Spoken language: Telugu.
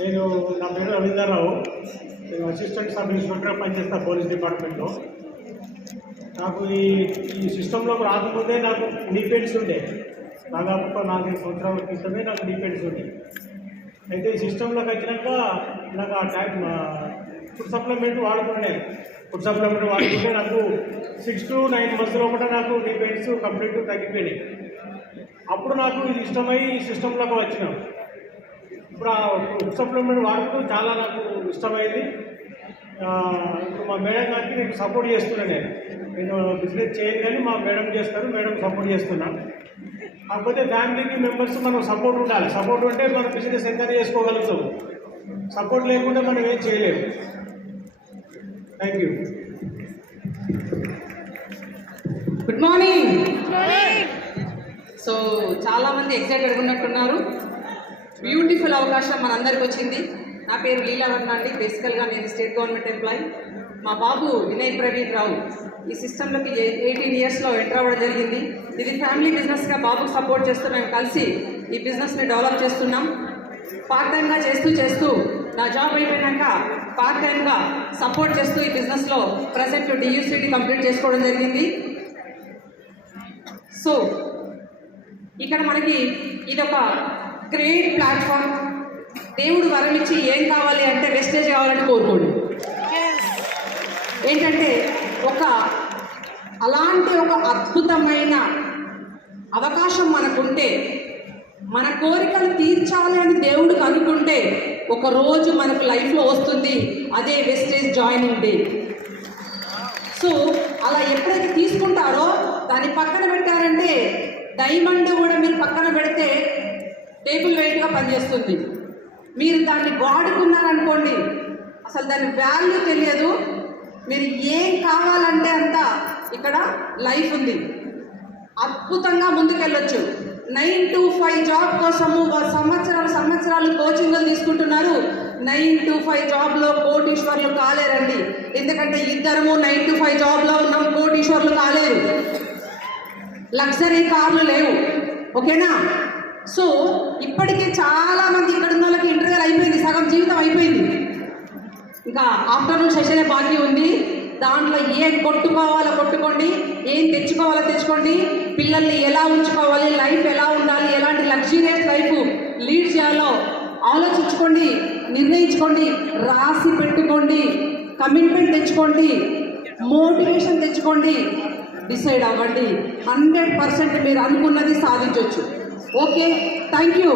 నేను నా పేరు రవీంద్రరావు నేను అసిస్టెంట్ సబ్ ఇన్స్పెక్టర్ పనిచేస్తా పోలీస్ డిపార్ట్మెంట్లో. నాకు ఈ ఈ సిస్టంలోకి రాకముందే నాకు డిపెండ్స్ ఉండే. దాదాపు నాకు నాలుగైదు సంవత్సరాల క్రితమే నాకు డిపెండ్స్ ఉండే. అయితే ఈ సిస్టంలోకి వచ్చినాక నాకు ఆ టైం ఫుడ్ సప్లిమెంట్ వాడుకునే ఫుడ్ సప్లిమెంట్ వాడుకుంటే నాకు సిక్స్ టు నైన్ మంత్స్ లోపల నాకు డిపెండ్స్ కంప్లీట్ తగ్గిపోయినాయి. అప్పుడు నాకు ఇది ఇష్టమై ఈ సిస్టంలోకి వచ్చినాం. సప్లిమెంట్ వాడుతూ చాలా నాకు ఇష్టమైంది. ఆ, ఇప్పుడు మా మేడం గారికి నేను సపోర్ట్ చేస్తున్నాను నేను. నేను బిజినెస్ చేయను కానీ మా మేడం చేస్తారు మేడం సపోర్ట్ చేస్తున్నా. కాకపోతే ఫ్యామిలీకి మెంబర్స్ మనం సపోర్ట్ ఉండాలి. సపోర్ట్ ఉంటే మనం బిజినెస్ ఎంత చేసుకోగలుగుతాం. సపోర్ట్ లేకుండా మనం ఏం చేయలేము thank you good morning so చాలా మంది ఎక్సైటెడ్ ఉన్నట్టున్నారు. బ్యూటిఫుల్ అవకాశం మనందరికి వచ్చింది. నా పేరు లీలావర్ణ అండి బేసికల్గా నేను స్టేట్ గవర్నమెంట్ ఎంప్లాయీ మా బాబు వినయ్ ప్రవీణ్ రావు ఈ సిస్టంలోకి ఎయిటీన్ ఇయర్స్లో ఎంటర్ అవ్వడం జరిగింది. ఇది ఫ్యామిలీ బిజినెస్గా బాబుకు సపోర్ట్ చేస్తూ మేము కలిసి ఈ బిజినెస్ని డెవలప్ చేస్తున్నాం. పార్ట్ టైంగా చేస్తూ చేస్తూ నా జాబ్ అయిపోయినాక పార్ట్ టైంగా సపోర్ట్ చేస్తూ ఈ బిజినెస్లో ప్రజెంట్ డియూసీటీ కంప్లీట్ చేసుకోవడం జరిగింది. సో ఇక్కడ మనకి ఇదొక గ్రేట్ ప్లాట్ఫామ్ దేవుడు వరం ఇచ్చి ఏం కావాలి అంటే వెస్టేజ్ కావాలని కోరుకోండి. ఏంటంటే ఒక అలాంటి ఒక అద్భుతమైన అవకాశం మనకుంటే మన కోరికలు తీర్చాలి అని దేవుడికి అనుకుంటే ఒక రోజు మనకు లైఫ్లో వస్తుంది అదే వెస్టేజ్ జాయినింగ్ డే సో అలా ఎప్పుడైతే తీసుకుంటారో దాన్ని పక్కన పెట్టారంటే డైమండ్ కూడా మీరు పక్కన పెడితే టేబుల్ వెయిట్గా పనిచేస్తుంది. మీరు దాన్ని వాడుకున్నారనుకోండి అసలు దాని వాల్యూ తెలియదు. మీరు ఏం కావాలంటే అంత ఇక్కడ లైఫ్ ఉంది. అద్భుతంగా ముందుకెళ్ళొచ్చు. నైన్ టు ఫైవ్ జాబ్ కోసము సంవత్సరాలు సంవత్సరాలు కోచింగ్లు తీసుకుంటున్నారు. నైన్ టు ఫైవ్ జాబ్లో కోటీశ్వర్లు కాలేరండి. ఎందుకంటే ఇద్దరము నైన్ టు ఫైవ్ జాబ్లో ఉన్నాం కోటీశ్వర్లు కాలేరు. లగ్జరీ కార్లు లేవు. ఓకేనా? సో ఇప్పటికే చాలా మంది ఇక్కడ ఉన్న వాళ్ళకి ఇంటర్వ్యూలు అయిపోయింది సగం జీవితం అయిపోయింది. ఇంకా ఆఫ్టర్నూన్ సెషనే బాకీ ఉంది. దాంట్లో ఏం కొట్టుకోవాలో కొట్టుకోండి ఏం తెచ్చుకోవాలో తెచ్చుకోండి. పిల్లల్ని ఎలా ఉంచుకోవాలి లైఫ్ ఎలా ఉండాలి ఎలాంటి లగ్జీరియస్ లైఫ్ లీడ్ చేయాలో ఆలోచించుకోండి నిర్ణయించుకోండి రాసి పెట్టుకోండి కమిట్మెంట్ తెచ్చుకోండి మోటివేషన్ తెచ్చుకోండి. డిసైడ్ అవ్వండి. హండ్రెడ్ పర్సెంట్ మీరు అనుకున్నది సాధించవచ్చు ఓకే థ్యాంక్ యూ